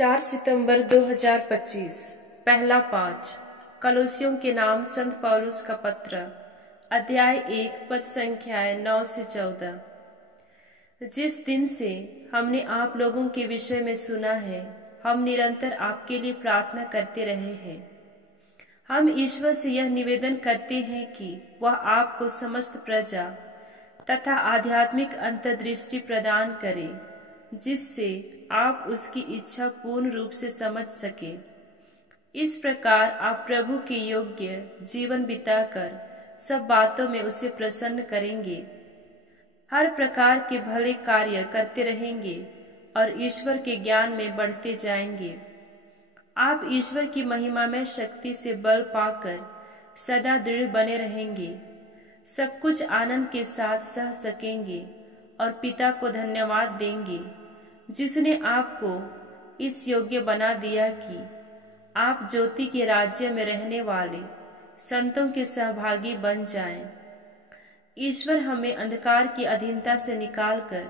4 सितंबर 2025। पहला पाठ कलोसियों के नाम संत पौलुस का पत्र, अध्याय 1, पद संख्याएं 9 से 14। जिस दिन से हमने आप लोगों के विषय में सुना है, हम निरंतर आपके लिए प्रार्थना करते रहे हैं। हम ईश्वर से यह निवेदन करते हैं कि वह आपको समस्त प्रजा तथा आध्यात्मिक अंतर्दृष्टि प्रदान करे, जिससे आप उसकी इच्छा पूर्ण रूप से समझ सके। इस प्रकार आप प्रभु के योग्य जीवन बिताकर सब बातों में उसे प्रसन्न करेंगे, हर प्रकार के भले कार्य करते रहेंगे और ईश्वर के ज्ञान में बढ़ते जाएंगे। आप ईश्वर की महिमामय शक्ति से बल पाकर सदा दृढ़ बने रहेंगे, सब कुछ आनंद के साथ सह सकेंगे और पिता को धन्यवाद देंगे, जिसने आपको इस योग्य बना दिया कि आप ज्योति के राज्य में रहने वाले संतों के सहभागी बन जाएं। ईश्वर हमें अंधकार की अधीनता से निकालकर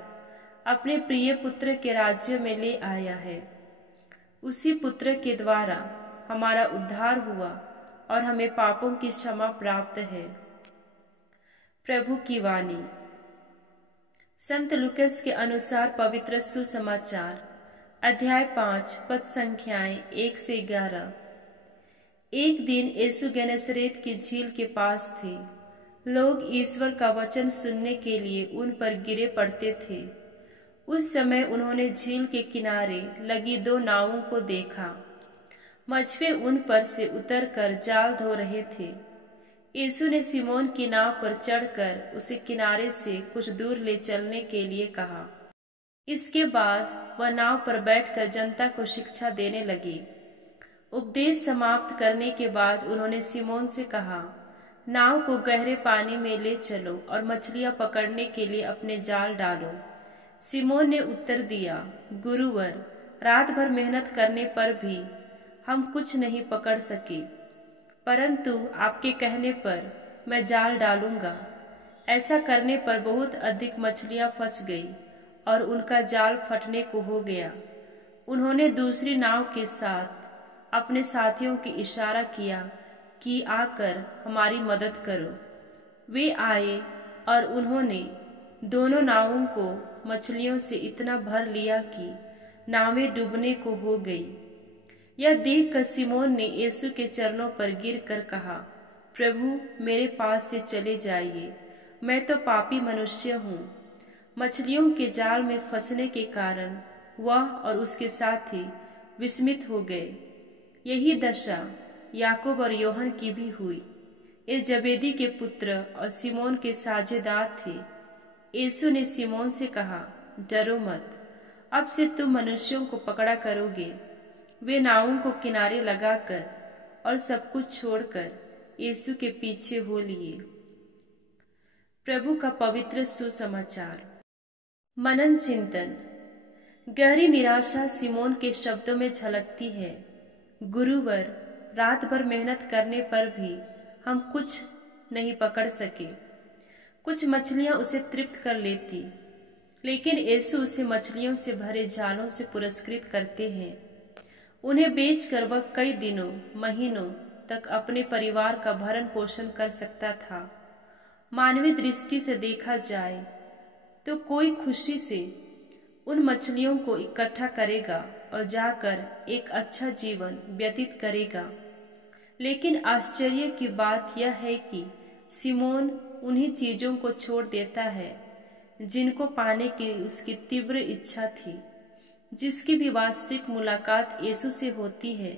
अपने प्रिय पुत्र के राज्य में ले आया है। उसी पुत्र के द्वारा हमारा उद्धार हुआ और हमें पापों की क्षमा प्राप्त है। प्रभु की वाणी। संत लूकास के अनुसार पवित्र सुसमाचार, अध्याय 5, पद संख्याएं 1 से 11। एक दिन यीशु गेनेसरेत की झील के पास थे। लोग ईश्वर का वचन सुनने के लिए उन पर गिरे पड़ते थे। उस समय उन्होंने झील के किनारे लगी 2 नावों को देखा। मछुए उन पर से उतरकर जाल धो रहे थे। यीशु ने सिमोन की नाव पर चढ़कर उसे किनारे से कुछ दूर ले चलने के लिए कहा। इसके बाद वह नाव पर बैठकर जनता को शिक्षा देने लगे। उपदेश समाप्त करने के बाद उन्होंने सिमोन से कहा, नाव को गहरे पानी में ले चलो और मछलियां पकड़ने के लिए अपने जाल डालो। सिमोन ने उत्तर दिया, गुरुवर, रात भर मेहनत करने पर भी हम कुछ नहीं पकड़ सके, परंतु आपके कहने पर मैं जाल डालूंगा। ऐसा करने पर बहुत अधिक मछलियां फंस गई और उनका जाल फटने को हो गया। उन्होंने दूसरी नाव के साथ अपने साथियों की इशारा किया कि आकर हमारी मदद करो। वे आए और उन्होंने दोनों नावों को मछलियों से इतना भर लिया कि नावें डूबने को हो गई। यह देखकर सिमोन ने यीशु के चरणों पर गिरकर कहा, प्रभु, मेरे पास से चले जाइए, मैं तो पापी मनुष्य हूँ। मछलियों के जाल में फंसने के कारण वह और उसके साथी विस्मित हो गए। यही दशा याकूब और योहन की भी हुई। ये जबेदी के पुत्र और सिमोन के साझेदार थे। यीशु ने सिमोन से कहा, डरो मत, अब से तुम मनुष्यों को पकड़ा करोगे। वे नावों को किनारे लगाकर और सब कुछ छोड़कर यीशु के पीछे हो लिए। प्रभु का पवित्र सुसमाचार। मनन चिंतन। गहरी निराशा सिमोन के शब्दों में झलकती है। गुरुवर, रात भर मेहनत करने पर भी हम कुछ नहीं पकड़ सके। कुछ मछलियां उसे तृप्त कर लेती, लेकिन यीशु उसे मछलियों से भरे जालों से पुरस्कृत करते हैं। उन्हें बेचकर वह कई दिनों, महीनों तक अपने परिवार का भरण पोषण कर सकता था। मानवीय दृष्टि से देखा जाए तो कोई खुशी से उन मछलियों को इकट्ठा करेगा और जाकर एक अच्छा जीवन व्यतीत करेगा। लेकिन आश्चर्य की बात यह है कि सिमोन उन्हीं चीजों को छोड़ देता है जिनको पाने की उसकी तीव्र इच्छा थी। जिसकी भी वास्तविक मुलाकात यीशु से होती है,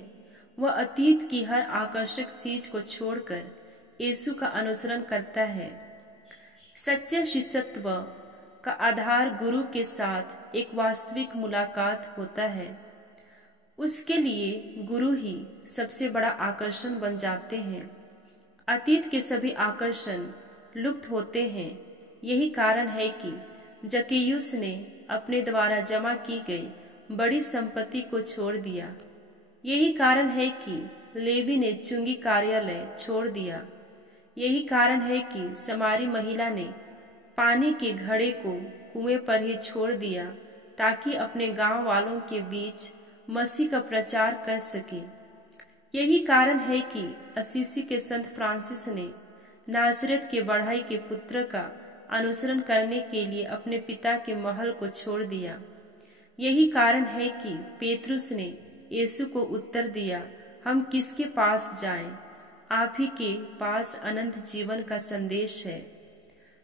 वह अतीत की हर आकर्षक चीज को छोड़कर यीशु का अनुसरण करता है। सच्चे शिष्यत्व का आधार गुरु के साथ एक वास्तविक मुलाकात होता है। उसके लिए गुरु ही सबसे बड़ा आकर्षण बन जाते हैं। अतीत के सभी आकर्षण लुप्त होते हैं। यही कारण है कि जक्कैयुस ने अपने द्वारा जमा की गई बड़ी संपत्ति को छोड़ दिया। यही कारण है कि लेवी ने चुंगी कार्यालय छोड़ दिया। यही कारण है कि समारी महिला ने पानी के घड़े को कुएं पर ही छोड़ दिया, ताकि अपने गांव वालों के बीच मसीह का प्रचार कर सके। यही कारण है कि असीसी के संत फ्रांसिस ने नासरत के बढ़ई के पुत्र का अनुसरण करने के लिए अपने पिता के महल को छोड़ दिया। यही कारण है कि पेतरुस ने यीशु को उत्तर दिया, हम किसके पास जाएं? आप ही के पास अनंत जीवन का संदेश है।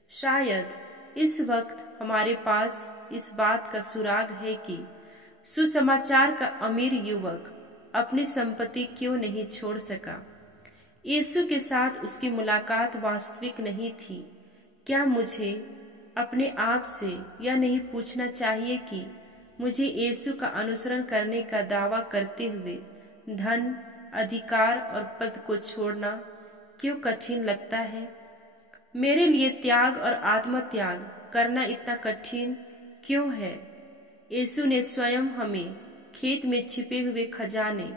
शायद इस वक्त हमारे पास इस बात का सुराग है कि सुसमाचार का अमीर युवक अपनी संपत्ति क्यों नहीं छोड़ सका। यीशु के साथ उसकी मुलाकात वास्तविक नहीं थी। क्या मुझे अपने आप से यह नहीं पूछना चाहिए कि मुझे यीशु का अनुसरण करने का दावा करते हुए धन, अधिकार और पद को छोड़ना क्यों कठिन लगता है? मेरे लिए त्याग और आत्मत्याग करना इतना कठिन क्यों है? यीशु ने स्वयं हमें खेत में छिपे हुए खजाने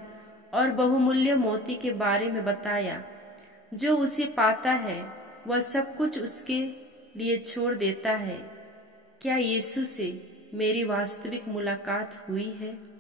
और बहुमूल्य मोती के बारे में बताया। जो उसे पाता है वह सब कुछ उसके लिए छोड़ देता है। क्या यीशु से मेरी वास्तविक मुलाकात हुई है?